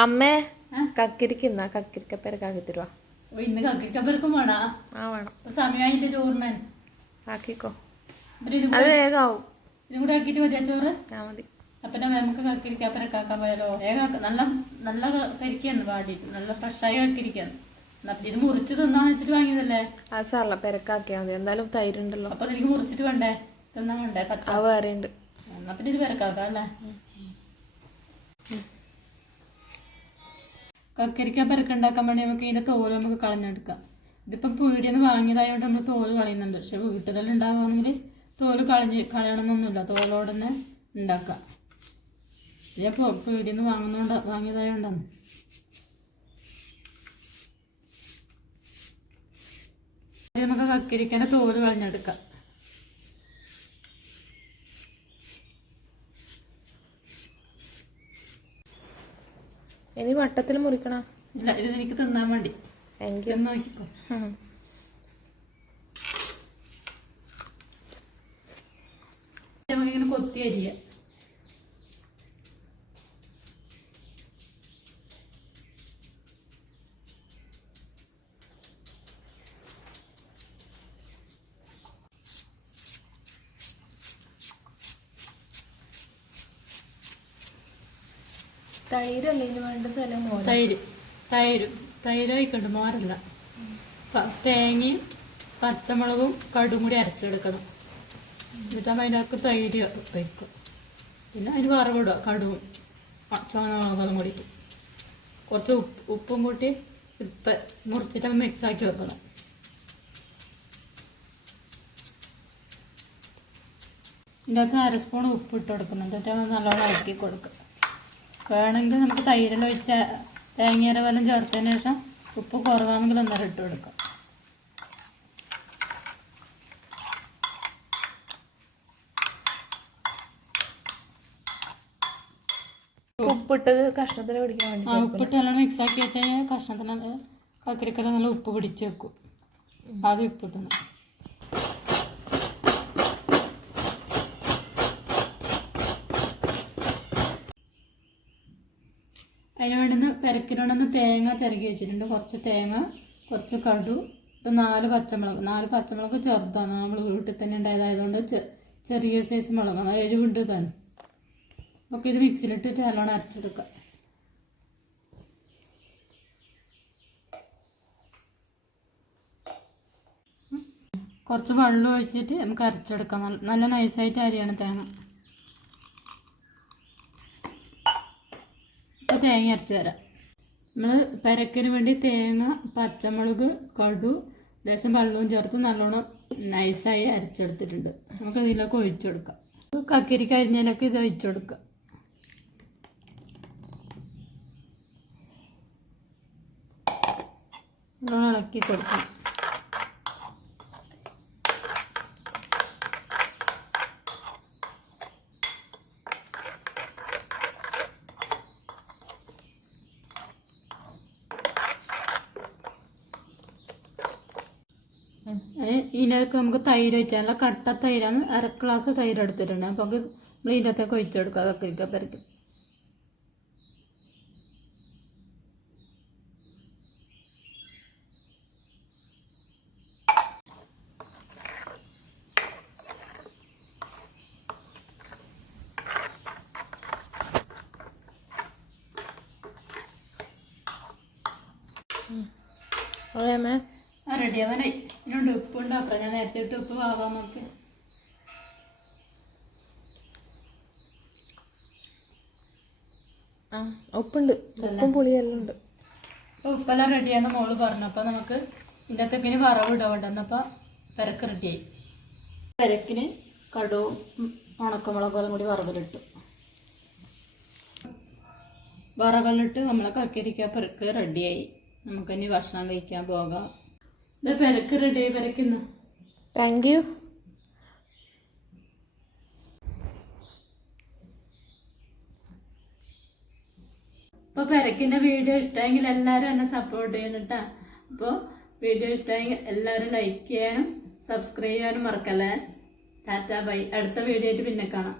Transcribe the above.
അമ്മേ കക്കിരിക്കുന്ന കക്കിരിക്കപ്പേരക്കാക്കി തരുവാ. ഇന്ന് കക്കിരിക്കപ്പേരക്കും വേണോ? ആ വേണം. സമയമായില്ല ചോറിന്. ആക്കിക്കോ, അത് വേഗാവും. ഇതും കൂടെ ആക്കിയിട്ട് മതിയാ ചോറ്? ആ മതി. അപ്പം നമുക്ക് കക്കിരിക്കപ്പേരക്കാക്കാൻ പോയാലോ? വേഗം നല്ല നല്ല കരിക്കാന്ന് പാടിയിട്ട് നല്ല ഫ്രഷായി കക്കിരിക്കാന്ന്. ഇത് മുറിച്ച് തിന്നാന്ന് വെച്ചിട്ട് വാങ്ങിയതല്ലേ? ആ സാറല്ല, പെരക്കാക്കിയാ മതി. എന്തായാലും തൈരുണ്ടല്ലോ. അപ്പൊ എനിക്ക് മുറിച്ചിട്ട് വേണ്ടേ? തിന്നാൻ വേണ്ടേ? പച്ച വേറെ ഉണ്ട്. എന്നാ പിന്നെ ഇത് പെരക്കാക്കാം അല്ലേ? കക്കരിക്ക ഉണ്ടാക്കാൻ വേണ്ടി നമുക്ക് ഇതിൻ്റെ തോല് നമുക്ക് കളഞ്ഞെടുക്കാം. ഇതിപ്പം പീടിയെന്ന് വാങ്ങിയതായതുകൊണ്ട് നമ്മൾ തോല് കളയുന്നുണ്ട്. പക്ഷെ വീട്ടിലെല്ലാം ഉണ്ടാകുകയാണെങ്കിൽ തോല് കളയണമെന്നൊന്നുമില്ല, തോലോടെ തന്നെ ഉണ്ടാക്കാം. ഇതിപ്പോൾ പീടിയെന്ന് വാങ്ങിയതായതുകൊണ്ടാണ്. നമുക്ക് കക്കരിക്കൻ്റെ തോല് കളഞ്ഞെടുക്കാം. ഇനി വട്ടത്തിൽ മുറിക്കണ? ഇല്ല, ഇത് എനിക്ക് തിന്നാൻ വേണ്ടി. എനിക്ക് നോക്കിക്കോ. നമുക്കിങ്ങനെ കൊത്തി അരിയ. തൈരല്ലേ ഇതിന് വേണ്ടതല്ലേ? തൈര് ഒഴിക്കണ്ട, മോരല്ല. തേങ്ങയും പച്ചമുളകും കടും കൂടി അരച്ചെടുക്കണം. എന്നിട്ട് അതിനകത്ത് തൈര് വയ്ക്കും. പിന്നെ അതിന് വറവിടുക, കടുവും ചുവന്നമുളകും കൂടിയിട്ട് കുറച്ച് ഉപ്പും കൂട്ടി മുറിച്ചിട്ട് മിക്സാക്കി വെക്കണം. ഇതിനകത്ത് 1/2 സ്പൂൺ ഉപ്പ് ഇട്ട് കൊടുക്കണം. എന്നിട്ട് നല്ലോണം ഇളക്കി കൊടുക്കുക. വേണമെങ്കിൽ നമുക്ക് തൈരെല്ലാം ഒഴിച്ച തേങ്ങയുടെ വെല്ലം ചേർത്തതിന് ശേഷം ഉപ്പ് കുറവാണെങ്കിൽ ഒന്നര ഇട്ട് കൊടുക്കാം. ഉപ്പിട്ടത് കഷ്ണത്തിന് പിടിക്കാൻ വേണ്ടി ഉപ്പിട്ട് നല്ലോണം മിക്സാക്കി വെച്ചാൽ കഷ്ണത്തിന് കക്കരിക്കെല്ലാം നല്ല ഉപ്പ് പിടിച്ച് വെക്കും. ആദ്യം ഉപ്പിട്ടുന്നു. അതിന് വേണ്ടുന്ന പെരക്കിനോടൊന്ന് തേങ്ങ ചിരകി വെച്ചിട്ടുണ്ട്. കുറച്ച് തേങ്ങ, കുറച്ച് കടു, 4 പച്ചമുളക് ചെറുതാണ്. നമ്മൾ വീട്ടിൽ തന്നെ ഉണ്ടായതായതുകൊണ്ട് ചെറിയ സൈസ് മുളക്, എരിവുണ്ട് താൻ. ഒക്കെ ഇത് മിക്സിയിലിട്ടിട്ട് നല്ലോണം അരച്ചെടുക്കാം. കുറച്ച് വെള്ളം ഒഴിച്ചിട്ട് നമുക്ക് അരച്ചെടുക്കാം. നല്ല നൈസായിട്ട് അരിയാണ് തേങ്ങ. തേങ്ങ അരച്ച് തരാം. നമ്മൾ പെരക്കിന് വേണ്ടി തേങ്ങ, പച്ചമുളക്, കടു, ലേശം വെള്ളവും ചേർത്ത് നല്ലോണം നൈസായി അരച്ചെടുത്തിട്ടുണ്ട്. നമുക്ക് ഇതിലൊക്കെ ഒഴിച്ചു കൊടുക്കാം. കക്കരിക്ക അരിഞ്ഞതിലൊക്കെ ഇത് ഒഴിച്ചു കൊടുക്കാം. നല്ലോണം ഇളക്കി കൊടുക്കാം. ഇതിനകത്ത് നമുക്ക് തൈര് ഒഴിച്ചാൽ കട്ട തൈരാണ്. 1/2 ഗ്ലാസ് തൈര് എടുത്തിട്ടുണ്ട്. അപ്പോൾ നമ്മൾ ഇതിനകത്തേക്ക് ഒഴിച്ചെടുക്കാം കക്കരിക്ക പെരക്ക്. റെഡി ആവാനായി. ഇതിനുണ്ട് ഉപ്പ് ഉണ്ടാക്കാം. ഞാൻ നേരത്തെ ഇട്ട് ഉപ്പ് ആവാൻ നോക്കി. ഉപ്പുണ്ട്, ഉപ്പും പുളിയെല്ലാം ഉണ്ട്. അപ്പോൾ ഉപ്പെല്ലാം റെഡിയാന്ന് മോള് പറഞ്ഞു. അപ്പോൾ നമുക്ക് ഇതിൻ്റെ അകത്തേക്ക് ഇനി വറവ് ഇടവേണ്ടപ്പോൾ പെരക്ക് റെഡിയായി. പെരക്കിന് കടുവും ഉണക്കമുളകും കൂടി വറവിലിട്ടു. വറവലിട്ട് നമ്മളെ കക്കരിക്ക പെരക്ക് റെഡിയായി. നമുക്കിനി ഭക്ഷണം കഴിക്കാൻ പോകാം. പെരക്ക് റെഡിയായി. പെരക്കുന്നു. Thank you. അപ്പോൾ പെരക്കിൻ്റെ വീഡിയോ ഇഷ്ടമെങ്കിൽ എല്ലാവരും എന്നെ സപ്പോർട്ട് ചെയ്യണം കേട്ടോ. അപ്പോൾ വീഡിയോ ഇഷ്ടമെങ്കിൽ എല്ലാവരും ലൈക്ക് ചെയ്യാനും സബ്സ്ക്രൈബ് ചെയ്യാനും മറക്കല്ലേ. Tata bye. അടുത്ത വീഡിയോ ആയിട്ട് പിന്നെ കാണാം.